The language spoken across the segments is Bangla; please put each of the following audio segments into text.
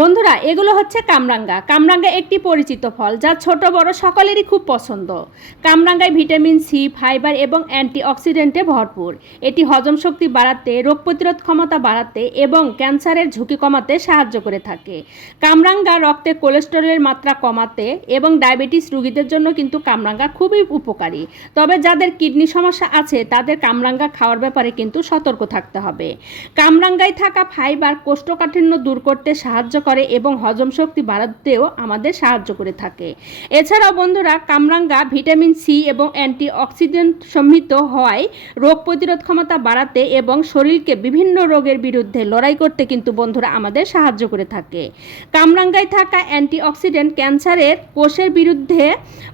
বন্ধুরা, এগুলো হচ্ছে কামরাঙ্গা। কামরাঙ্গা একটি পরিচিত ফল যা ছোট, বড় সকলেরই খুব পছন্দ। কামরাঙ্গায় ভিটামিন সি, ফাইবার এবং অ্যান্টিঅক্সিডেন্টে ভরপুর। এটি হজম শক্তি বাড়াতে, রোগ প্রতিরোধ ক্ষমতা বাড়াতে এবং ক্যান্সারের ঝুঁকি কমাতে সাহায্য করে থাকে। কামরাঙ্গা রক্তে কোলেস্টেরলের মাত্রা কমাতে এবং ডায়াবেটিস রোগীদের জন্য কিন্তু কামরাঙ্গা খুবই উপকারী। তবে যাদের কিডনি সমস্যা আছে, তাদের কামরাঙ্গা খাওয়ার ব্যাপারে কিন্তু সতর্ক থাকতে হবে। কামরাঙ্গায় থাকা ফাইবার কোষ্ঠকাঠিন্য দূর করতে সাহায্য করে এবং হজম শক্তি বাড়াতেও আমাদের সাহায্য করে থাকে। এছাড়াও বন্ধুরা, কামরাঙ্গা ভিটামিন সি এবং অ্যান্টিঅক্সিডেন্ট সমৃদ্ধ হওয়ায় রোগ প্রতিরোধ ক্ষমতা বাড়াতে এবং শরীরকে বিভিন্ন রোগের বিরুদ্ধে লড়াই করতে কিন্তু বন্ধুরা আমাদের সাহায্য করে থাকে। কামরাঙ্গায় থাকা অ্যান্টিঅক্সিডেন্ট ক্যান্সারের কোষের বিরুদ্ধে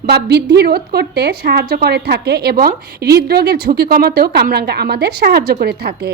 বা বৃদ্ধি রোধ করতে সাহায্য করে থাকে এবং হৃদরোগের ঝুঁকি কমাতেও কামরাঙ্গা আমাদের সাহায্য করে থাকে।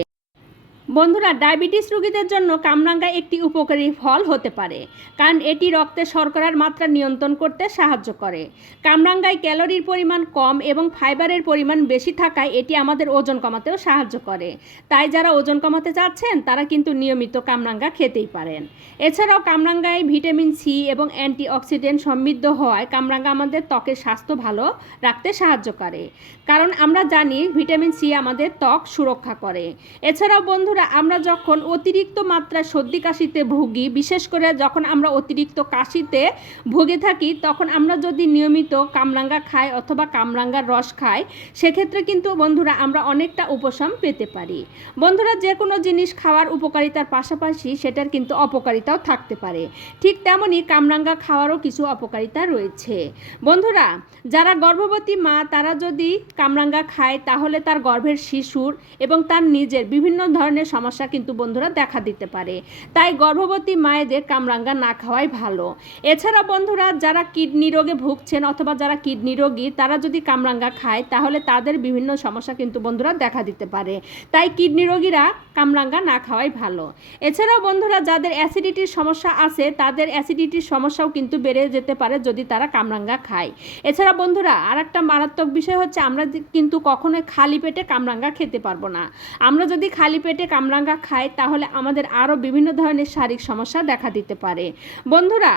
বন্ধুরা, ডায়াবেটিস রোগীদের জন্য কামরাঙ্গা একটি উপকারী ফল হতে পারে, কারণ এটি রক্তে শর্করার মাত্রা নিয়ন্ত্রণ করতে সাহায্য করে। কামরাঙ্গায় ক্যালোরির পরিমাণ কম এবং ফাইবারের পরিমাণ বেশি থাকায় এটি আমাদের ওজন কমাতেও সাহায্য করে। তাই যারা ওজন কমাতে চাচ্ছেন তারা কিন্তু নিয়মিত কামরাঙ্গা খেতেই পারেন। এছাড়াও কামরাঙ্গায় ভিটামিন সি এবং অ্যান্টিঅক্সিডেন্ট সমৃদ্ধ হওয়ায় কামরাঙ্গা আমাদের ত্বকের স্বাস্থ্য ভালো রাখতে সাহায্য করে। কারণ আমরা জানি ভিটামিন সি আমাদের ত্বক সুরক্ষা করে। এছাড়াও বন্ধুরা আমরা যখন অতিরিক্ত মাত্রায় সর্দি কাশিতে ভুগি, বিশেষ করে যখন আমরা অতিরিক্ত কাশিতে ভুগে থাকি, তখন আমরা যদি নিয়মিত কামরাঙ্গা খাই অথবা কামরাঙ্গার রস খাই, সেক্ষেত্রে কিন্তু বন্ধুরা আমরা অনেকটা উপশম পেতে পারি। বন্ধুরা যে কোনো জিনিস খাওয়ার উপকারিতার পাশাপাশি সেটার কিন্তু অপকারিতাও থাকতে পারে। ঠিক তেমনই কামরাঙ্গা খাওয়ারও কিছু অপকারিতা রয়েছে। বন্ধুরা, যারা গর্ভবতী মা, তারা যদি কামরাঙ্গা খায়, তাহলে তার গর্ভের শিশুর এবং তার নিজের বিভিন্ন ধরনের সমস্যা কিন্তু বন্ধুরা দেখা দিতে পারে। তাই গর্ভবতী মায়েদের কামরাঙ্গা না খাওয়াই ভালো। এছাড়া বন্ধুরা, যারা কিডনি রোগে ভুগছেন অথবা যারা কিডনি রোগী, তারা যদি কামরাঙ্গা খায়, তাহলে তাদের বিভিন্ন সমস্যা কিন্তু বন্ধুরা দেখা দিতে পারে। তাই কিডনি রোগীরা কামরাঙ্গা না খাওয়াই ভালো। এছাড়াও বন্ধুরা, যাদের অ্যাসিডিটির সমস্যা আছে, তাদের অ্যাসিডিটির সমস্যাও কিন্তু বেড়ে যেতে পারে যদি তারা কামরাঙ্গা খায়। এছাড়া বন্ধুরা আর একটা মারাত্মক বিষয় হচ্ছে, আমরা কিন্তু কখনোই খালি পেটে কামরাঙ্গা খেতে পারব না। আমরা যদি খালি পেটে কামরাঙ্গা খাই তাহলে আমাদের আরও বিভিন্ন ধরনের শারীরিক সমস্যা দেখা দিতে পারে। বন্ধুরা,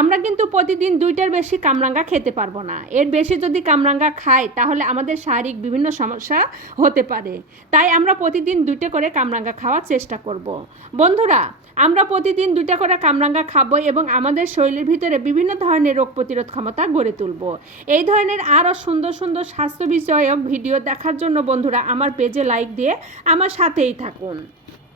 আমরা কিন্তু প্রতিদিন দুইটার বেশি কামরাঙ্গা খেতে পারব না। এর বেশি যদি কামরাঙ্গা খাই, তাহলে আমাদের শারীরিক বিভিন্ন সমস্যা হতে পারে। তাই আমরা প্রতিদিন দুইটা করে কামরাঙ্গা খাওয়ার চেষ্টা করব। বন্ধুরা, আমরা প্রতিদিন দুইটা করে কামরাঙ্গা খাব এবং আমাদের শরীরের ভিতরে বিভিন্ন ধরনের রোগ প্রতিরোধ ক্ষমতা গড়ে তুলব। এই ধরনের আরও সুন্দর সুন্দর স্বাস্থ্য বিষয়ক ভিডিও দেখার জন্য বন্ধুরা, আমার পেজে লাইক দিয়ে আমার সাথেই থাকুন। 嗯。